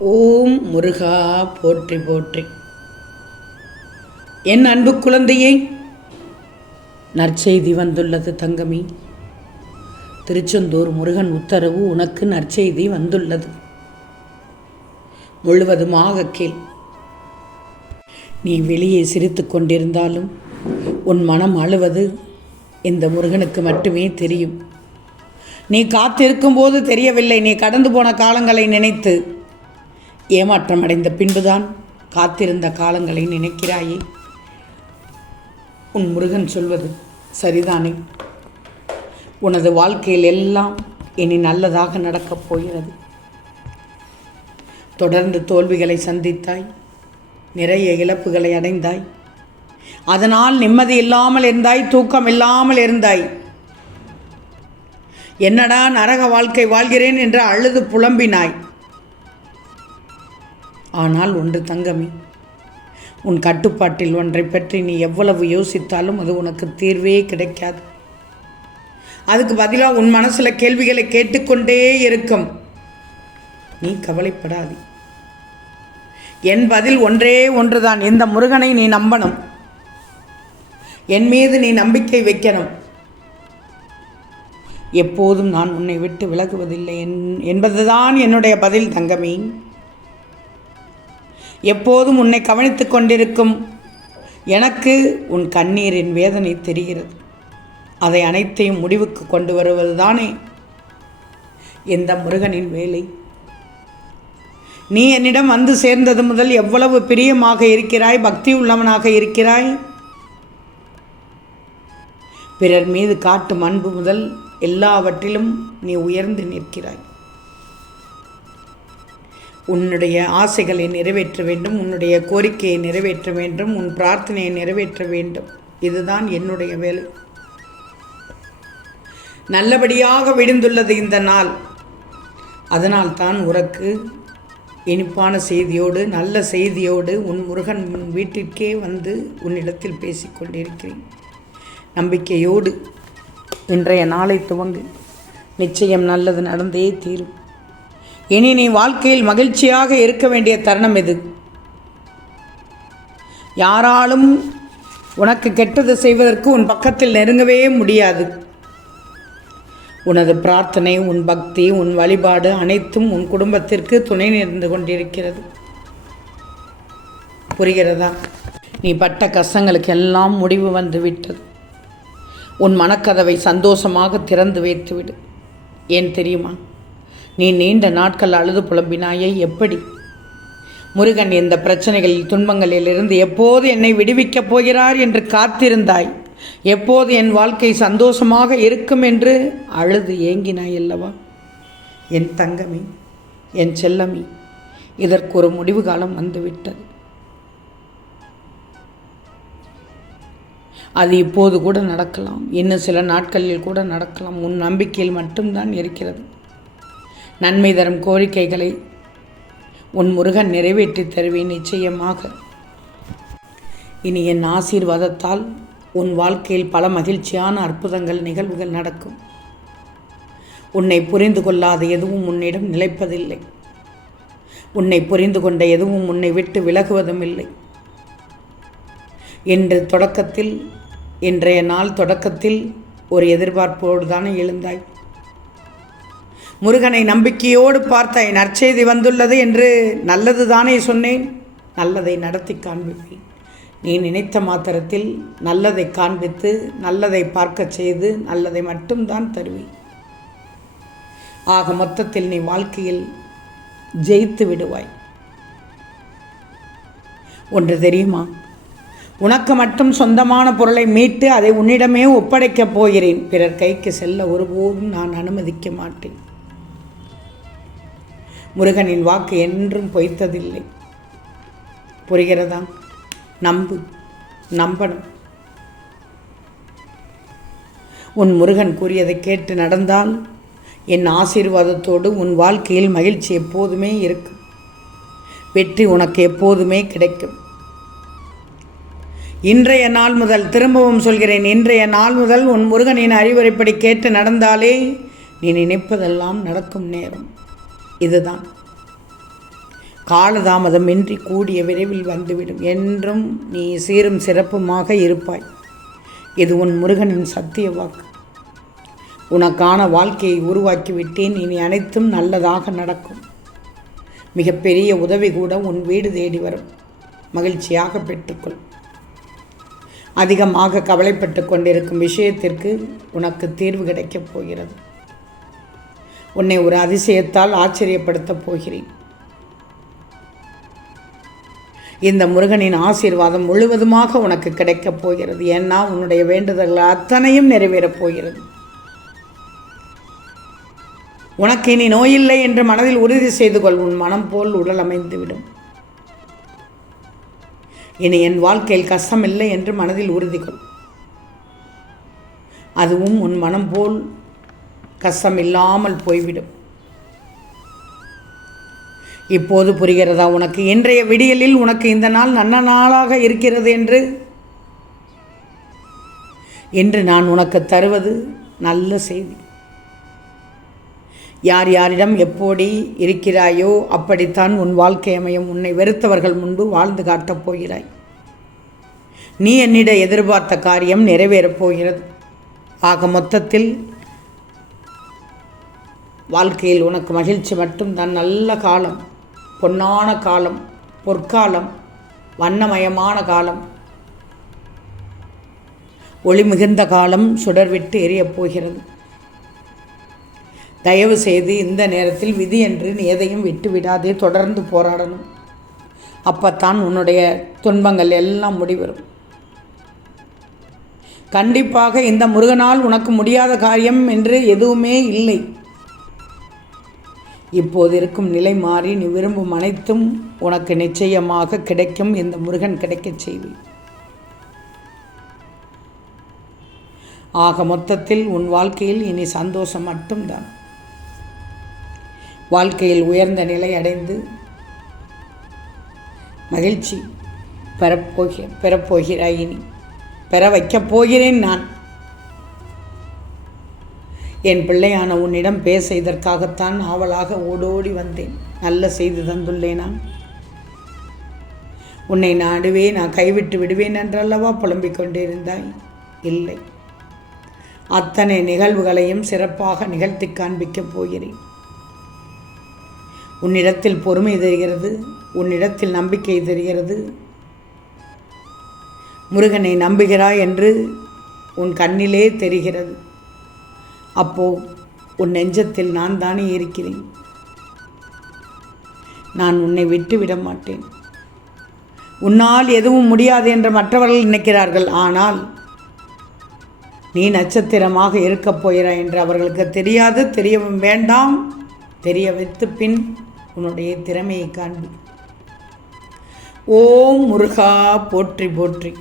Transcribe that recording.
ஓம் முருகா போற்றி போற்றி. என் அன்பு குழந்தையே, நற்செய்தி வந்துள்ளது தங்கமி. திருச்செந்தூர் முருகன் உத்தரவு உனக்கு நற்செய்தி வந்துள்ளது. முழுவதுமாக கேள். நீ வெளியே சிரித்து கொண்டிருந்தாலும் உன் மனம் அழுவது இந்த முருகனுக்கு மட்டுமே தெரியும். நீ காத்திருக்கும் போது தெரியவில்லை. நீ கடந்து போன காலங்களை நினைத்து ஏமாற்றம் அடைந்த பின்புதான் காத்திருந்த காலங்களை நினைக்கிறாயே. உன் முருகன் சொல்வது சரிதானே? உனது வாழ்க்கையில் எல்லாம் இனி நல்லதாக நடக்கப் போகிறது. தொடர்ந்து தோல்விகளை சந்தித்தாய், நிறைய இழப்புகளை அடைந்தாய், அதனால் நிம்மதி இல்லாமல் இருந்தாய், தூக்கம் இல்லாமல் இருந்தாய். என்னடா நரக வாழ்க்கை வாழ்கிறேன் என்று அழுது புலம்பினாய். ஆனால் ஒன்று தங்கமி, உன் கட்டுப்பாட்டில் ஒன்றை பற்றி நீ எவ்வளவு யோசித்தாலும் அது உனக்கு தீர்வே கிடைக்காது. அதுக்கு பதிலாக உன் மனசில் கேள்விகளை கேட்டுக்கொண்டே இருக்கும். நீ கவலைப்படாதே. என் பதில் ஒன்றே ஒன்றுதான். இந்த முருகனை நீ நம்பணும். என் மீது நீ நம்பிக்கை வைக்கணும். எப்போதும் நான் உன்னை விட்டு விலகுவதில்லை என்பதுதான் என்னுடைய பதில் தங்கமி. எப்போதும் உன்னை கவனித்து கொண்டிருக்கும் எனக்கு உன் கண்ணீரின் வேதனை தெரிகிறது. அதை அனைத்தையும் முடிவுக்கு கொண்டு வருவதுதானே இந்த முருகனின் வேலை. நீ என்னிடம் வந்து சேர்ந்தது முதல் எவ்வளவு பிரியமாக இருக்கிறாய், பக்தி உள்ளவனாக இருக்கிறாய். பிறர் மீது காட்டும் அன்பு முதல் எல்லாவற்றிலும் நீ உயர்ந்து நிற்கிறாய். உன்னுடைய ஆசைகளை நிறைவேற்ற வேண்டும், உன்னுடைய கோரிக்கையை நிறைவேற்ற வேண்டும், உன் பிரார்த்தனையை நிறைவேற்ற வேண்டும். இதுதான் என்னுடைய வேலை. நல்லபடியாக விடிந்துள்ளது இந்த நாள். அதனால் தான் உனக்கு இனிப்பான செய்தியோடு, நல்ல செய்தியோடு உன் முருகன் வீட்டிற்கே வந்து உன்னிடத்தில் பேசிக்கொண்டிருக்கிறேன். நம்பிக்கையோடு இன்றைய நாளை துவங்கு. நிச்சயம் நல்லது நடந்தே தீரும். இனி நீ வாழ்க்கையில் மகிழ்ச்சியாக இருக்க வேண்டிய தருணம் இது. யாராலும் உனக்கு கெட்டது செய்வதற்கு உன் பக்கத்தில் நெருங்கவே முடியாது. உனது பிரார்த்தனை, உன் பக்தி, உன் வழிபாடு அனைத்தும் உன் குடும்பத்திற்கு துணை நின்று கொண்டிருக்கிறது. புரிகிறதா? நீ பட்ட கஷ்டங்களுக்கு எல்லாம் முடிவு வந்து விட்டது. உன் மனக்கதவை சந்தோஷமாக திறந்து வைத்துவிடு. ஏன் தெரியுமா? நீ நீண்ட நாட்கள் அழுது புலம்பினாயே. எப்படி? முருகன் இந்த பிரச்சனைகளில், துன்பங்களிலிருந்து எப்போது என்னை விடுவிக்கப் போகிறார் என்று காத்திருந்தாய். எப்போது என் வாழ்க்கை சந்தோஷமாக இருக்கும் என்று அழுது ஏங்கினாய் அல்லவா? என் தங்கமே, என் செல்லமே, இதற்கு ஒரு முடிவு காலம் வந்துவிட்டது. அது இப்போது கூட நடக்கலாம், இன்னும் சில நாட்களில் கூட நடக்கலாம். உன் நம்பிக்கையில் மட்டும்தான் இருக்கிறது. நன்மை தரும் கோரிக்கைகளை உன் முருகன் நிறைவேற்றி தருவேன் நிச்சயமாக. இனி என் ஆசீர்வாதத்தால் உன் வாழ்க்கையில் பல மகிழ்ச்சியான அற்புதங்கள், நிகழ்வுகள் நடக்கும். உன்னை புரிந்து கொள்ளாத எதுவும் உன்னிடம் நிலைப்பதில்லை. உன்னை புரிந்து கொண்ட எதுவும் உன்னை விட்டு விலகுவதும் இல்லை. இன்றைய நாள் தொடக்கத்தில் ஒரு எதிர்பார்ப்போடு தானே எழுந்தாய். முருகனை நம்பிக்கையோடு பார்த்தாய். நற்செய்தி வந்துள்ளது என்று நல்லது தானே சொன்னேன். நல்லதை நடத்தி காண்பிப்பேன். நீ நினைத்த மாத்திரத்தில் நல்லதை காண்பித்து, நல்லதை பார்க்க செய்து, நல்லதை மட்டும்தான் தருவேன். ஆக மொத்தத்தில் நீ வாழ்க்கையில் ஜெயித்து விடுவாய். ஒன்று தெரியுமா? உனக்கு மட்டும் சொந்தமான பொருளை மீட்டு அதை உன்னிடமே ஒப்படைக்கப் போகிறேன். பிறர் கைக்கு செல்ல ஒருபோதும் நான் அனுமதிக்க மாட்டேன். முருகனின் வாக்கு என்றும் பொய்த்ததில்லை. புரிகிறதா? நம்பணும். உன் முருகன் கூறியதை கேட்டு நடந்தால் என் ஆசீர்வாதத்தோடு உன் வாழ்க்கையில் மகிழ்ச்சி எப்போதுமே இருக்கும். வெற்றி உனக்கு எப்போதுமே கிடைக்கும். இன்றைய நாள் முதல், திரும்பவும் சொல்கிறேன், இன்றைய நாள் முதல் உன் முருகனின் அறிவுரைப்படி கேட்டு நடந்தாலே நீ நினைப்பதெல்லாம் நடக்கும் நேரம் இதுதான். காலதாமதமின்றி கூடிய விரைவில் வந்துவிடும். என்றும் நீ சீரும் சிறப்புமாக இருப்பாய். இது உன் முருகனின் சத்திய வாக்கு. உனக்கான வாழ்க்கையை உருவாக்கிவிட்டேன். இனி அனைத்தும் நல்லதாக நடக்கும். மிகப்பெரிய உதவி கூட உன் வீடு தேடி வரும். மகிழ்ச்சியாக பெற்றுக்கொள். அதிகமாக கவலைப்பட்டு கொண்டிருக்கும் விஷயத்திற்கு உனக்கு தீர்வு கிடைக்கப் போகிறது. உன்னை ஒரு அதிசயத்தால் ஆச்சரியப்படுத்தப் போகிறேன். இந்த முருகனின் ஆசீர்வாதம் முழுவதுமாக உனக்கு கிடைக்கப் போகிறது. ஏன்னா உன்னுடைய வேண்டுதல்கள் அத்தனையும் நிறைவேறப் போகிறது. உனக்கு இனி நோயில்லை என்று மனதில் உறுதி செய்து கொள். உன் மனம் போல் உடல் அமைந்துவிடும். இனி என் வாழ்க்கையில் கஷ்டமில்லை என்று மனதில் உறுதி கொள். அதுவும் உன் மனம் போல் கஷ்டம் இல்லாமல் போய்விடும். இப்போது புரிகிறதா உனக்கு? இன்றைய விடியலில் உனக்கு இந்த நாள் நல்ல நாளாக இருக்கிறது என்று. இன்று நான் உனக்கு தருவது நல்ல செய்தி. யார் யாரிடம் எப்படி இருக்கிறாயோ அப்படித்தான் உன் வாழ்க்கை அமையும். உன்னை வெறுத்தவர்கள் முன்பு வாழ்ந்து காட்டப் போகிறாய். நீ என்னிட எதிர்பார்த்த காரியம் நிறைவேறப் போகிறது. ஆக மொத்தத்தில் வாழ்க்கையில் உனக்கு மகிழ்ச்சி மட்டும்தான். நல்ல காலம், பொன்னான காலம், பொற்காலம், வண்ணமயமான காலம், ஒளி மிகுந்த காலம் சுடர்விட்டு எரியப் போகிறது. தயவு செய்து இந்த நேரத்தில் விதி என்று நீ எதையும் விட்டு விடாதே. தொடர்ந்து போராடணும். அப்பத்தான் உன்னுடைய துன்பங்கள் எல்லாம் முடிவரும். கண்டிப்பாக இந்த முருகனால் உனக்கு முடியாத காரியம் என்று எதுவுமே இல்லை. இப்போது இருக்கும் நிலை மாறி நீ விரும்பும் அனைத்தும் உனக்கு நிச்சயமாக கிடைக்கும். இந்த முருகன் கிடைக்கச் செய்வேன். ஆக மொத்தத்தில் உன் வாழ்க்கையில் இனி சந்தோஷம் மட்டும்தான். வாழ்க்கையில் உயர்ந்த நிலை அடைந்து மகிழ்ச்சி பெறப்போகிறாய். இனி பெற வைக்கப் போகிறேன் நான். என் பிள்ளையான உன்னிடம் பேச இதற்காகத்தான் ஆவலாக ஓடோடி வந்தேன். நல்ல செய்தி தந்துள்ளேனா? உன்னை நாடுவே நான் கைவிட்டு விடுவேன் என்றல்லவா புலம்பிக் கொண்டிருந்தாய்? இல்லை, அத்தனை நிகழ்வுகளையும் சிறப்பாக நிகழ்த்தி காண்பிக்கப் போகிறேன். உன்னிடத்தில் பொறுமை தெரிகிறது. உன்னிடத்தில் நம்பிக்கை தெரிகிறது. முருகனை நம்புகிறாய் என்று உன் கண்ணிலே தெரிகிறது. அப்போ உன் நெஞ்சத்தில் நான் தானே இருக்கிறேன். நான் உன்னை விட்டு விட மாட்டேன். உன்னால் எதுவும் முடியாது என்று மற்றவர்கள் நினைக்கிறார்கள். ஆனால் நீ நட்சத்திரமாக இருக்கப் போகிறாய் என்று அவர்களுக்கு தெரியாது, தெரியவும் வேண்டாம். தெரிய வைத்து பின் உன்னுடைய திறமையை காண்பி. ஓம் முருகா போற்றி போற்றி.